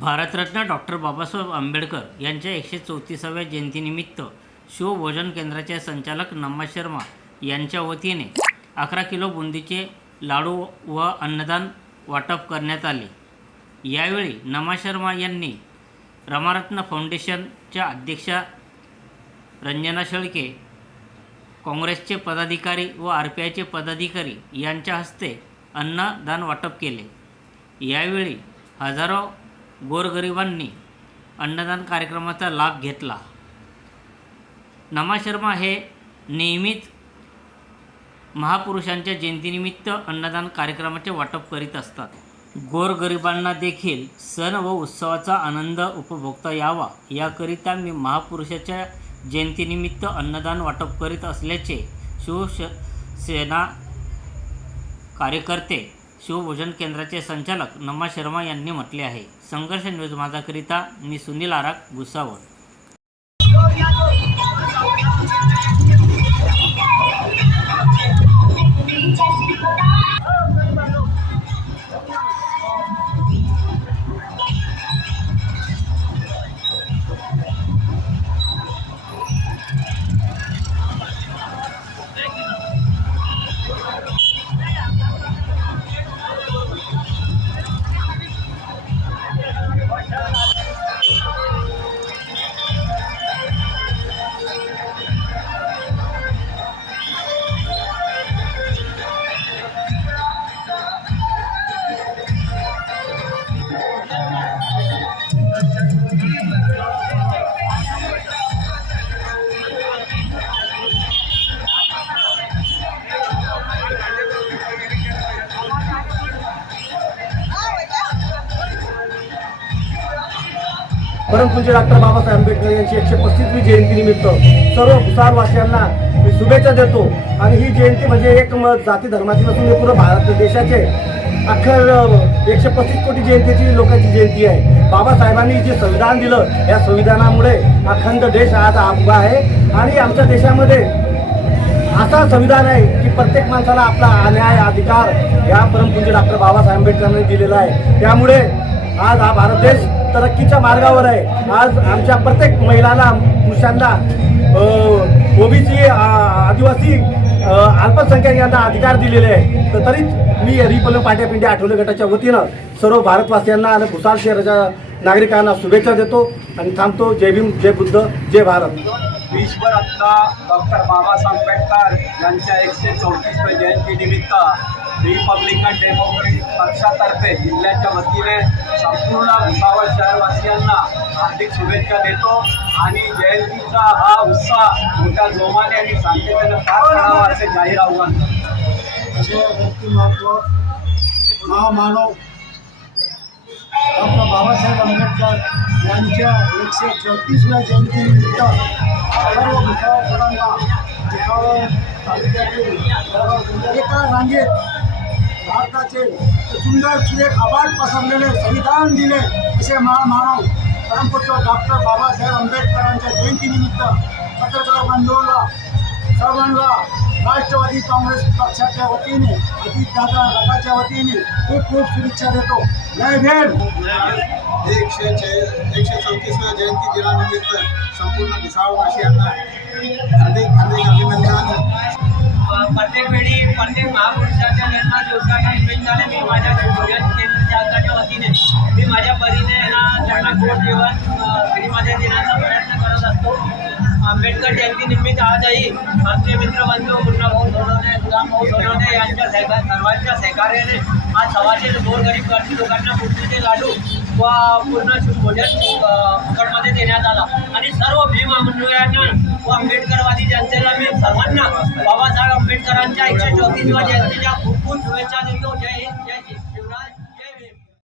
Bharat Ratna doctor Babasaheb Ambedkar यांच्या एकशे चौतीसाव्या जयंतीनिमित्त शिवभोजन केंद्राचे संचालक नम्मा शर्मा यांच्या वतीने अकरा किलो बुंदीचे लाडू व अन्नदान वाटप करण्यात आले. यावेळी नमा शर्मा यांनी रमारत्न फाउंडेशनच्या अध्यक्षा रंजना शेळके काँग्रेसचे पदाधिकारी व आर पी आयचे पदाधिकारी यांच्या हस्ते अन्नदान वाटप केले. यावेळी हजारो गोरगरिबांनी अन्नदान कार्यक्रमाचा लाभ घेतला. नमा शर्मा हे नेहमीच महापुरुषांच्या जयंतीनिमित्त अन्नदान कार्यक्रमाचे वाटप करीत असतात. गोरगरिबांना देखील सण व उत्सवाचा आनंद उपभोगता यावा. याकरिता मी महापुरुषाच्या जयंतीनिमित्त अन्नदान वाटप करीत असल्याचे शिवसेना कार्यकर्ते शिवभोजन केंद्राचे संचालक नमा शर्मा यांनी म्हटले आहे. संघर्ष न्यूज माझाकरिता मी सुनील आराक भुसावळ. परमपूज्य डॉक्टर बाबासाहेब आंबेडकर यांची एकशे पस्तीसवी जयंतीनिमित्त सर्व भुसारवासियांना मी शुभेच्छा देतो. आणि ही जयंती म्हणजे एक म- जाती धर्माची नसून पूर्ण भारत देशाचे अख्खर एकशे पस्तीस कोटी जयंतीची लोकांची जयंती आहे. बाबासाहेबांनी जे संविधान दिलं या संविधानामुळे अखंड देश आज उभा आहे. आणि आमच्या देशामध्ये असा संविधान आहे की प्रत्येक माणसाला आपला अन्याय अधिकार या परमपूज्य डॉक्टर बाबासाहेब आंबेडकरांनी दिलेला आहे. त्यामुळे आज हा भारत देश तरक्कीच्या मार्गावर आहे. आज आमच्या प्रत्येक महिलांना पुरुषांना ओबीसी आदिवासी अल्पसंख्याक यांना अधिकार दिलेले आहे. तर तरीच मी रिपल पाट्यापिंडी आठवले गटाच्या वतीनं सर्व भारतवासियांना आणि भुसार शहराच्या नागरिकांना शुभेच्छा देतो आणि थांबतो. जय भीम जय बुद्ध जय भारत. विश्वरत्न डॉक्टर बाबासाहेब आंबेडकर यांच्या एकशे चौतीसव्या जयंतीनिमित्त रिपब्लिकन डेमोक्रेटिक पक्षातर्फे जिल्ह्याच्या वतीने संपूर्ण भुसावळ शहरवासियांना हार्दिक शुभेच्छा देतो आणि जयंतीचा हा उत्साह मोठ्या जोमाने आणि शांततेने पार करावा असे जाहीर आव्हान. असे व्यक्तिमत्व महामानव डॉक्टर बाबासाहेब आंबेडकर यांच्या एकशे चौतीसव्या जयंतीनिमित्त सर्व सुंदर सुरेख आभार पसरलेले संविधान दिले असे महामानव परमपूज्य डॉक्टर बाबासाहेब आंबेडकरांच्या जयंतीनिमित्त पत्रकार बांधवांना सर्वांना राष्ट्रवादी काँग्रेस पक्षाच्या वतीने अजितदादा गटाच्या वतीने खूप खूप शुभेच्छा देतो. जय भीम! एकशे एकशे चौतीसव्या जयंती दिनानिमित्त संपूर्ण भुसावळवासियांना हार्दिक हार्दिक अभिनंदन. प्रत्येक वेळी प्रत्येक महापुरुषाच्या केंद्राच्या वतीने मी माझ्या परीने ना त्यांना गोड जेवण अ, देण्याचा प्रयत्न करत असतो आंबेडकर जयंतीनिमित्त आजही आमचे मित्रबंधू मुन्नाभाऊ सोनवणे गुलामभाऊ सोनवणे यांच्या सहकार सर्वांच्या सहकार्याने आज सव्वाशे गोरगरीब गरजू लोकांना पुरतीचे लाडू व पूर्ण भोजन फुकटमध्ये देण्यात आला आणि सर्व भीम मंडळांना व आंबेडकरवादी जनतेला मी सर्वांना बाबासाहेब आंबेडकरांच्या एकशे चौतीसव्या जयंतीच्या खूप खूप शुभेच्छा देतो जय हिंद